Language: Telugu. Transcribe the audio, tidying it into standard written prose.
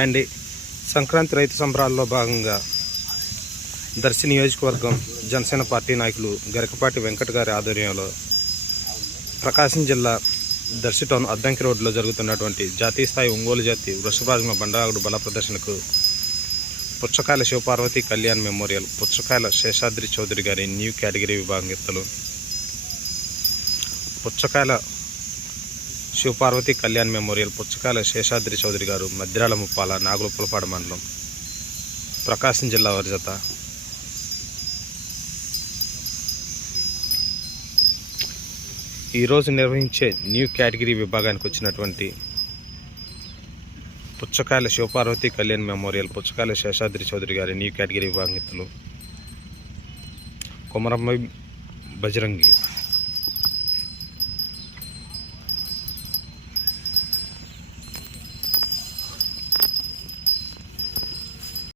అండ్ సంక్రాంతి రైతు సంబరాల్లో భాగంగా దర్శి నియోజకవర్గం జనసేన పార్టీ నాయకులు గరికపాటి వెంకట్ గారి ఆధ్వర్యంలో ప్రకాశం జిల్లా దర్శి టౌన్ అద్దంకి రోడ్లో జరుగుతున్నటువంటి జాతీయ స్థాయి ఒంగోలు జాతి వృషభరాజుమ బండరాగుడు బల ప్రదర్శనకు పుచ్చకాయల శివపార్వతి కళ్యాణ్ మెమోరియల్, పుచ్చకాయల శేషాద్రి చౌదరి గారి న్యూ కేటగిరీ విభాగం ఎత్తులు, పుచ్చకాయల శివపార్వతి కళ్యాణ్ మెమోరియల్, పుచ్చకాయల శేషాద్రి చౌదరి గారు మద్రాల ముప్పాల నాగులపులపాడు మండలం ప్రకాశం జిల్లా వారి జత ఈరోజు నిర్వహించే న్యూ కేటగిరీ విభాగానికి వచ్చినటువంటి పుచ్చకాయల శివపార్వతి కళ్యాణ్ మెమోరియల్, పుచ్చకాయల శేషాద్రి చౌదరి గారి న్యూ కేటగిరీ విభాగం ఎత్తులు కొమరమ్మ బజరంగి